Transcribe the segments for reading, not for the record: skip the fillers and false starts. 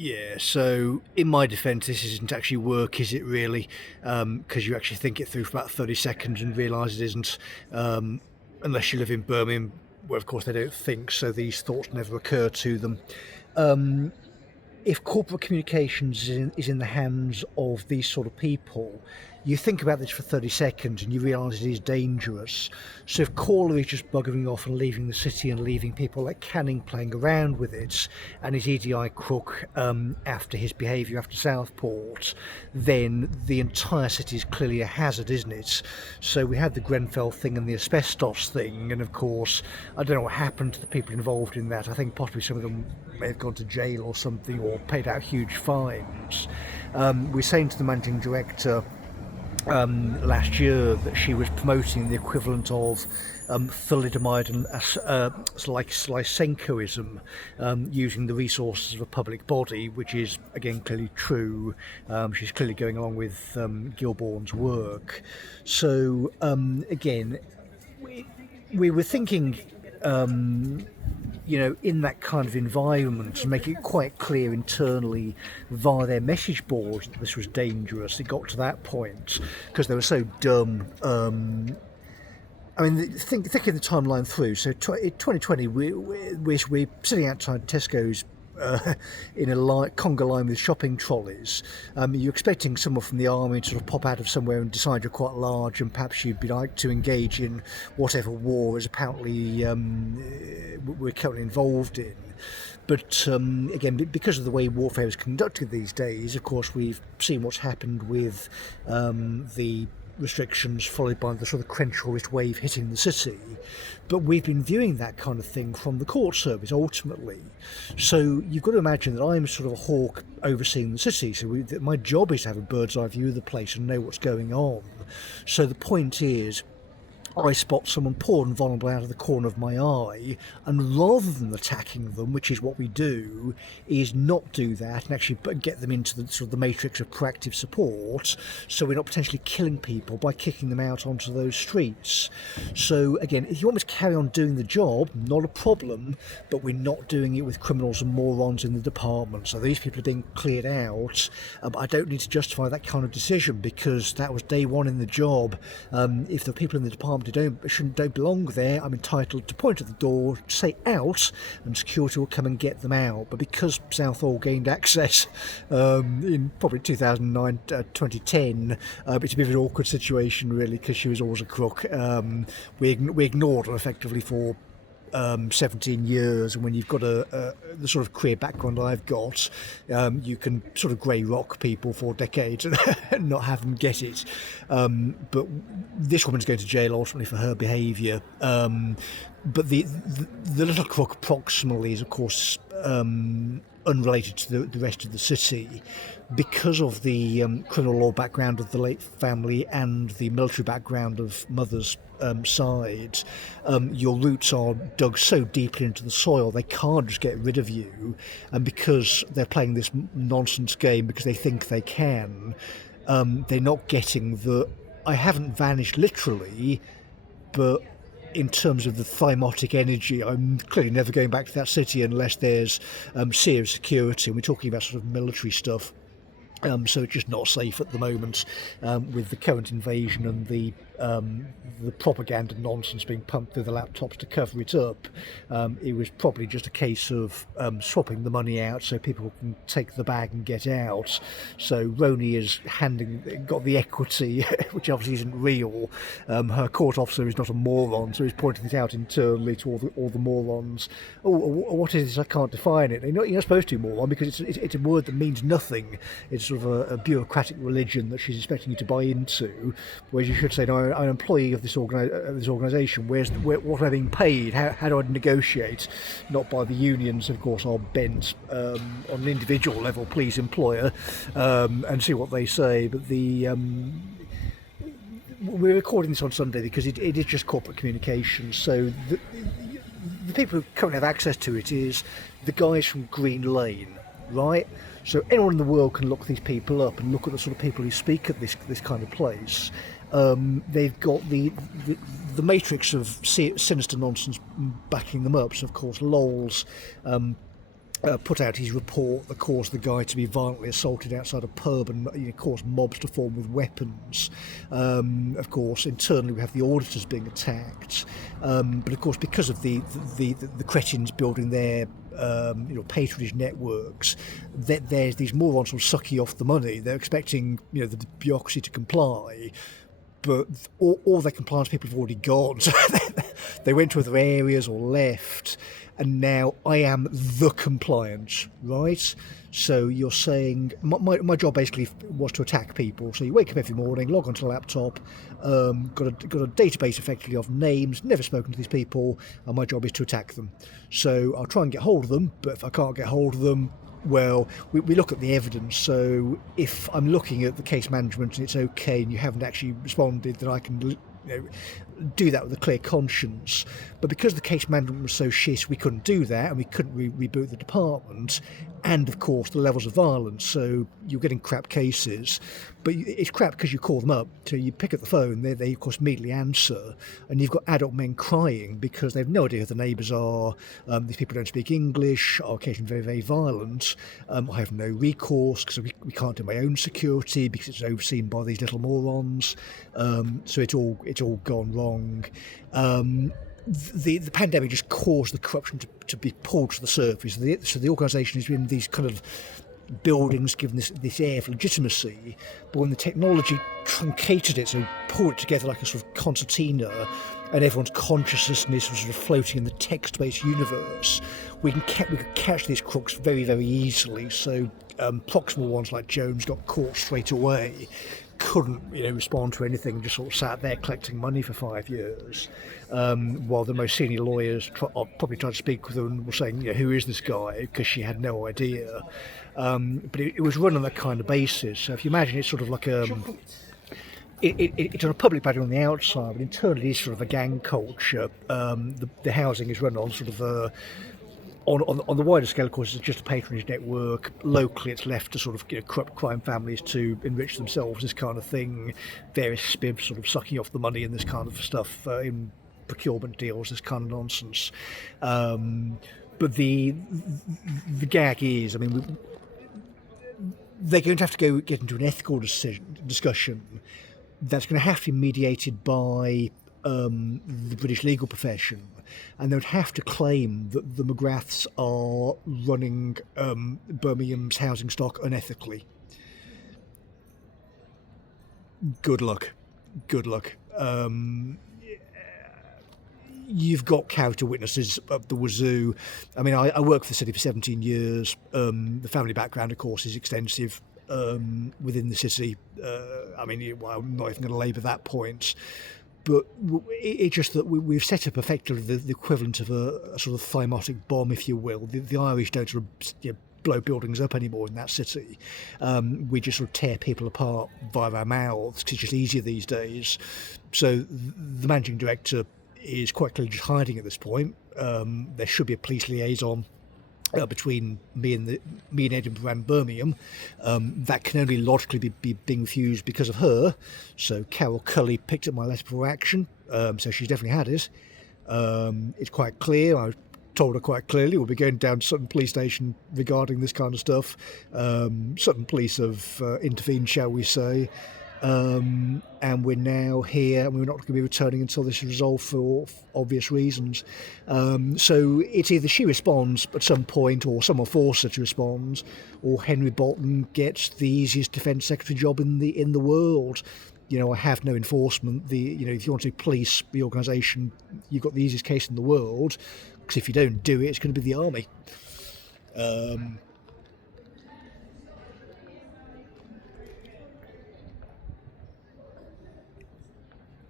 Yeah, so in my defence, this isn't actually work, is it really? Because you actually think it through for about 30 seconds and realise it isn't, um, unless you live in Birmingham, where of course they don't think, so these thoughts never occur to them. Um, if corporate communications is in the hands of these sort of people, you think about this for 30 seconds and you realise it is dangerous. So if Caller is just buggering off and leaving the city and leaving people like Canning playing around with it, and his EDI crook after his behaviour after Southport, then the entire city is clearly a hazard, isn't it? So we had the Grenfell thing and the asbestos thing, and of course, I don't know what happened to the people involved in that. I think possibly some of them may have gone to jail or something, or paid out huge fines. We're saying to the managing director last year that she was promoting the equivalent of thalidomide and Lysenkoism, using the resources of a public body, which is again clearly true. She's clearly going along with Gilbourne's work. So again, we were thinking, in that kind of environment, to make it quite clear internally via their message boards that this was dangerous. It got to that point because they were so dumb. Think of the timeline through. So in 2020, we're sitting outside Tesco's in a conga line with shopping trolleys. You're expecting someone from the army to sort of pop out of somewhere and decide you're quite large and perhaps you'd be like to engage in whatever war is apparently we're currently involved in. But again, because of the way warfare is conducted these days, of course, we've seen what's happened with the restrictions followed by the sort of Crenshawist wave hitting the city. But we've been viewing that kind of thing from the court service ultimately. So you've got to imagine that I'm sort of a hawk overseeing the city, so my job is to have a bird's eye view of the place and know what's going on. So the point is, I spot someone poor and vulnerable out of the corner of my eye, and rather than attacking them, which is what we do, is not do that and actually get them into the sort of the matrix of proactive support, so we're not potentially killing people by kicking them out onto those streets. So again, if you want me to carry on doing the job, not a problem, but we're not doing it with criminals and morons in the department. So these people are being cleared out. I don't need to justify that kind of decision because that was day one in the job. If the people in the department don't belong there, I'm entitled to point at the door, say out, and security will come and get them out. But because Southall gained access in probably 2009, 2010, it's a bit of an awkward situation really, because she was always a crook. We ignored her effectively for 17 years, and when you've got the sort of career background I've got, you can sort of grey rock people for decades and not have them get it. But this woman's going to jail ultimately for her behaviour. But the little crook approximately is of course unrelated to the rest of the city, because of the criminal law background of the late family and the military background of mother's side. Your roots are dug so deeply into the soil they can't just get rid of you, and because they're playing this nonsense game because they think they can, they're not getting that I haven't vanished literally, but in terms of the thymotic energy, I'm clearly never going back to that city unless there's serious security, and we're talking about sort of military stuff. So it's just not safe at the moment with the current invasion and the propaganda nonsense being pumped through the laptops to cover it up. It was probably just a case of swapping the money out so people can take the bag and get out. So Roni is got the equity, which obviously isn't real. Her court officer is not a moron, so he's pointing it out internally to all the morons. Oh, what is this? I can't define it. You're not supposed to, moron, because it's a word that means nothing. It's sort of a bureaucratic religion that she's expecting you to buy into, whereas you should say, no, I'm an employee of this organisation. What am I being paid? How do I negotiate? Not by the unions, of course, are bent on an individual level. Please, employer, and see what they say. But we're recording this on Sunday because it is just corporate communications. So the people who currently have access to it is the guys from Green Lane, right? So anyone in the world can look these people up and look at the sort of people who speak at this kind of place. They've got the matrix of sinister nonsense backing them up. So of course Lowell's put out his report that caused the guy to be violently assaulted outside a pub and caused mobs to form with weapons. Of course, internally we have the auditors being attacked, but of course because of the cretins building their patronage networks, there's these morons sort of sucking off the money. They're expecting the bureaucracy to comply, but all their compliance people have already gone. So they went to other areas or left, and now I am the compliance, right? So you're saying my job basically was to attack people. So you wake up every morning, log onto a laptop, got a database effectively of names, never spoken to these people, and my job is to attack them. So I'll try and get hold of them, but if I can't get hold of them, well, we look at the evidence. So if I'm looking at the case management and it's okay and you haven't actually responded, then I can do that with a clear conscience. But because the case management was so shit, we couldn't do that, and we couldn't reboot the department, and of course the levels of violence. So you're getting crap cases, but it's crap because you call them up. So you pick up the phone, they of course immediately answer, and you've got adult men crying because they have no idea who the neighbours are. These people don't speak English, are occasionally very, very violent. I have no recourse because we can't do my own security because it's overseen by these little morons. So it's all gone wrong. The pandemic just caused the corruption to be pulled to the surface. So the organisation has been these kind of buildings given this air of legitimacy, but when the technology truncated it, so pulled it together like a sort of concertina, and everyone's consciousness was sort of floating in the text-based universe, we could catch these crooks very, very easily. So proximal ones like Jones got caught straight away, couldn't respond to anything, just sort of sat there collecting money for 5 years, while the most senior lawyers probably tried to speak with them and were saying, who is this guy, because she had no idea. But it was run on that kind of basis. So if you imagine it's sort of like it's on a public battery on the outside, but internally it's sort of a gang culture. The housing is run on sort of on the wider scale, of course, it's just a patronage network. Locally, it's left to sort of corrupt crime families to enrich themselves, this kind of thing. Various spibs sort of sucking off the money and this kind of stuff in procurement deals, this kind of nonsense. But the gag is, they're going to have to get into an ethical discussion that's going to have to be mediated by the British legal profession, and they would have to claim that the McGraths are running Birmingham's housing stock unethically. Good luck. You've got character witnesses up the wazoo. I worked for the city for 17 years. The family background, of course, is extensive within the city. I'm not even going to labour that point. But it's just that we've set up effectively the equivalent of a sort of thymotic bomb, if you will. The Irish don't sort of blow buildings up anymore in that city. We just sort of tear people apart via our mouths because it's just easier these days. So the managing director is quite clearly just hiding at this point. There should be a police liaison between me and Edinburgh and Birmingham. That can only logically be being refused because of her. So Carol Cully picked up my letter for action, so she's definitely had it. It's quite clear. I told her quite clearly we'll be going down to Sutton Police Station regarding this kind of stuff. Sutton Police have intervened, shall we say. And we're now here, and we're not going to be returning until this is resolved for obvious reasons. So it's either she responds at some point, or someone forces her to respond, or Henry Bolton gets the easiest defence secretary job in the world. I have no enforcement. If you want to police the organisation, you've got the easiest case in the world. Because if you don't do it, it's going to be the army.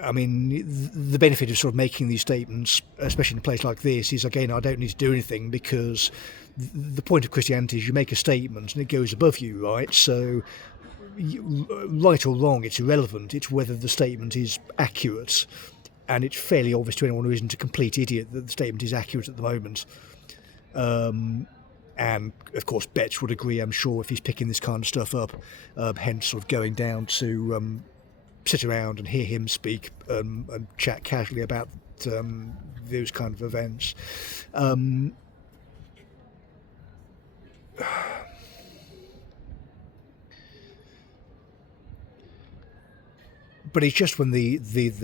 The benefit of sort of making these statements, especially in a place like this, is, again, I don't need to do anything, because the point of Christianity is you make a statement and it goes above you, right? So, right or wrong, it's irrelevant. It's whether the statement is accurate. And it's fairly obvious to anyone who isn't a complete idiot that the statement is accurate at the moment. And, of course, Betts would agree, I'm sure, if he's picking this kind of stuff up, hence sort of going down to sit around and hear him speak and chat casually about those kind of events. but it's just when the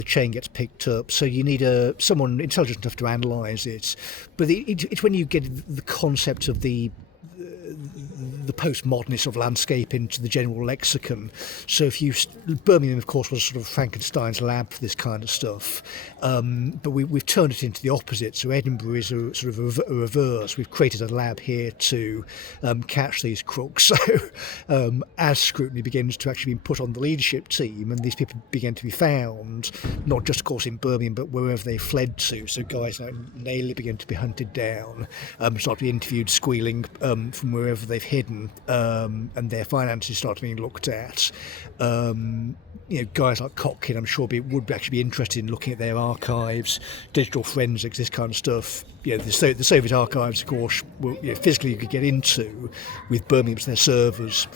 chain gets picked up, so you need someone intelligent enough to analyse it. But it's when you get the concept of the postmodernist of landscape into the general lexicon. So Birmingham, of course, was sort of Frankenstein's lab for this kind of stuff, but we've turned it into the opposite. So Edinburgh is a sort of a reverse. We've created a lab here to catch these crooks. So as scrutiny begins to actually be put on the leadership team, and these people begin to be found, not just, of course, in Birmingham, but wherever they fled to. So guys like Naylor begin to be hunted down, start to be interviewed, squealing from wherever they've hidden, and their finances start being looked at. Guys like Kotkin, I'm sure, would actually be interested in looking at their archives, digital forensics, this kind of stuff. The Soviet archives, of course, physically you could get into with Birmingham's their servers.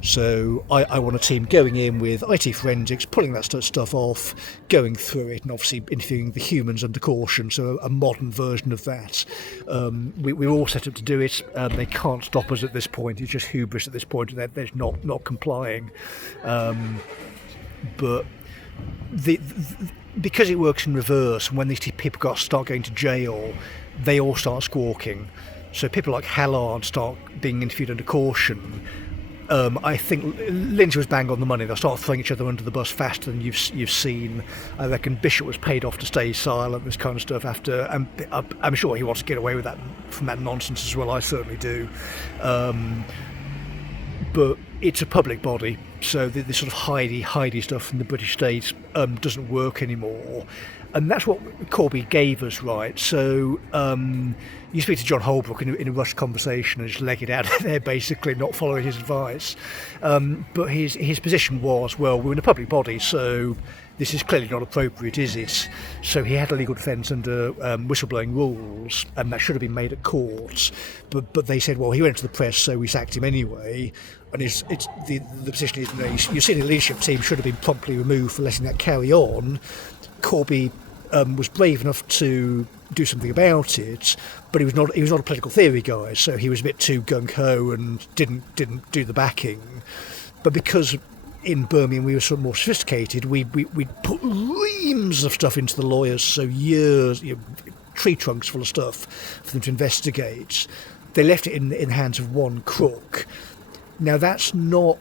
So I want a team going in with IT forensics, pulling that stuff off, going through it, and obviously interviewing the humans under caution, so a modern version of that. We're all set up to do it. They can't stop us at this point. It's just hubris at this point. They're not complying. But because it works in reverse, and when these people start going to jail, they all start squawking. So people like Hallard start being interviewed under caution. I think Lindsay was bang on the money. They'll start throwing each other under the bus faster than you've seen. I reckon Bishop was paid off to stay silent, this kind of stuff. I'm sure he wants to get away with that from that nonsense as well. I certainly do. But it's a public body, so this sort of hidey stuff from the British state doesn't work anymore. And that's what Corby gave us, right? So you speak to John Holbrook in a rushed conversation and just leg it out of there, basically, not following his advice. But his position was, well, we're in a public body, so this is clearly not appropriate, is it? So he had a legal defence under whistleblowing rules, and that should have been made at court. But they said, well, he went to the press, so we sacked him anyway. And the position is, you see, the leadership team should have been promptly removed for letting that carry on. Corby was brave enough to do something about it, but he was not a political theory guy, so he was a bit too gung-ho and didn't do the backing. But because in Birmingham we were sort of more sophisticated, we'd put reams of stuff into the lawyers, so years, tree trunks full of stuff for them to investigate. They left it in the hands of one crook. Now that's not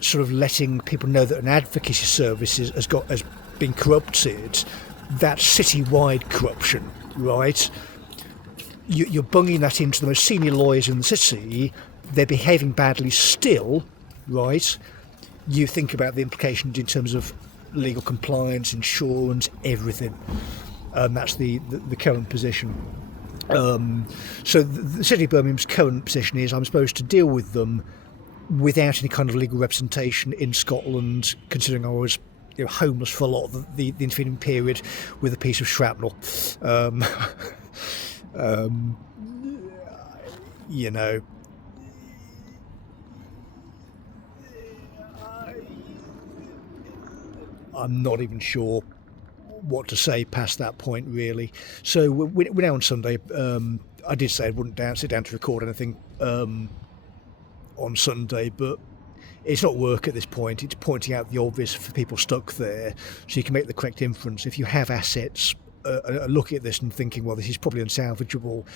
sort of letting people know that an advocacy service has been corrupted. That's city-wide corruption, right? You're bunging that into the most senior lawyers in the city. They're behaving badly still, right? You think about the implications in terms of legal compliance, insurance, everything. That's the current position. So the City of Birmingham's current position is I'm supposed to deal with them without any kind of legal representation in Scotland, considering I was homeless for a lot of the intervening period with a piece of shrapnel. I'm not even sure what to say past that point, really. So we're now on Sunday. I did say I wouldn't sit down to record anything on Sunday, but it's not work at this point. It's pointing out the obvious for people stuck there, so you can make the correct inference. If you have assets, looking at this and thinking, well, this is probably unsalvageable,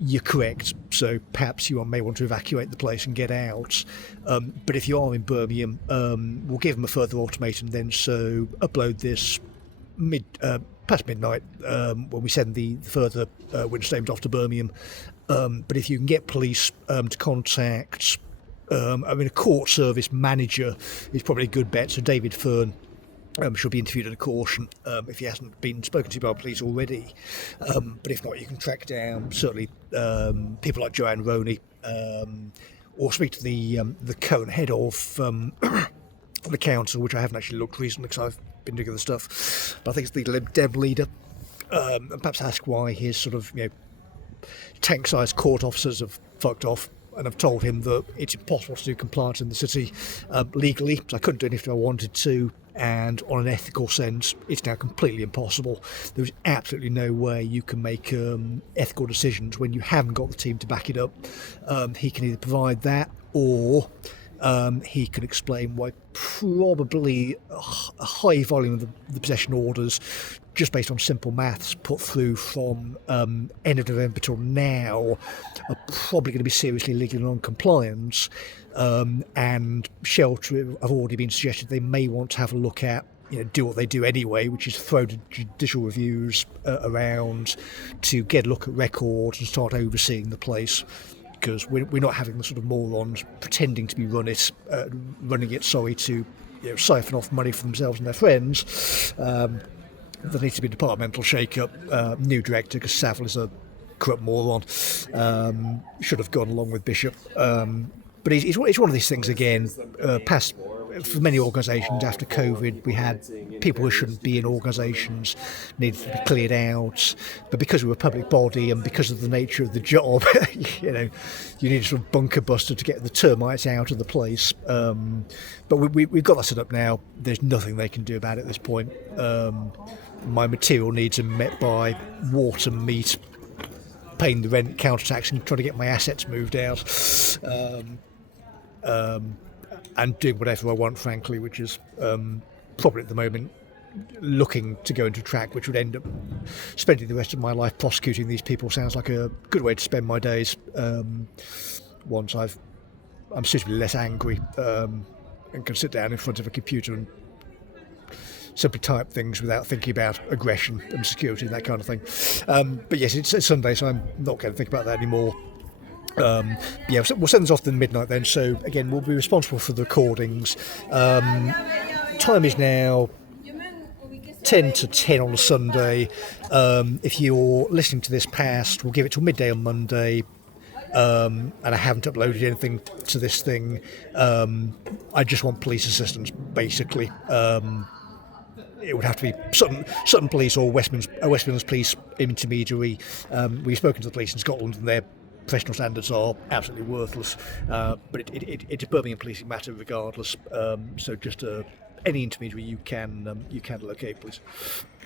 you're correct. So perhaps you may want to evacuate the place and get out. But if you are in Birmingham, we'll give them a further ultimatum then. So upload this past midnight when we send the further witness statements off to Birmingham. But if you can get police to contact, a court service manager is probably a good bet. So David Fern should be interviewed under caution if he hasn't been spoken to by police already. But if not, you can track down certainly people like Joanne Roney, or speak to the current head of the council, which I haven't actually looked recently because I've been doing other stuff. But I think it's the Lib Dem leader, and perhaps ask why his sort of tank-sized court officers have fucked off and have told him that it's impossible to do compliance in the city legally. So I couldn't do anything I wanted to. and on an ethical sense, it's now completely impossible. There's absolutely no way you can make ethical decisions when you haven't got the team to back it up. He can either provide that, or he can explain why probably a high volume of the possession orders, just based on simple maths put through from end of November till now, are probably going to be seriously legal non-compliance. And Shelter have already been suggested they may want to have a look at, do what they do anyway, which is throw the judicial reviews around to get a look at records and start overseeing the place. Because we're not having the sort of morons pretending to be running it, to siphon off money for themselves and their friends. There needs to be a departmental shake-up, new director, because Savile is a corrupt moron. Should have gone along with Bishop. But it's one of these things, again, past for many organisations after COVID, we had people who shouldn't be in organisations needed to be cleared out. But because we're a public body and because of the nature of the job, you need a sort of bunker buster to get the termites out of the place. But we've got that set up now. There's nothing they can do about it at this point. My material needs are met by water, meat, paying the rent, counter tax, and trying to get my assets moved out. And doing whatever I want, frankly, which is probably at the moment looking to go into track, which would end up spending the rest of my life prosecuting these people. Sounds like a good way to spend my days once I'm suitably less angry and can sit down in front of a computer and simply type things without thinking about aggression and security and that kind of thing. But yes, it's Sunday, so I'm not going to think about that anymore. We'll send this off to midnight then, so again we'll be responsible for the recordings. Time is now 10 to 10 on a Sunday. If you're listening to this past, we'll give it till midday on Monday. And I haven't uploaded anything to this thing. I just want police assistance, basically. It would have to be Sutton Police or West Midlands Police intermediary. We've spoken to the police in Scotland, and their professional standards are absolutely worthless. But it's a Birmingham policing matter regardless. So just any intermediary you can locate, please.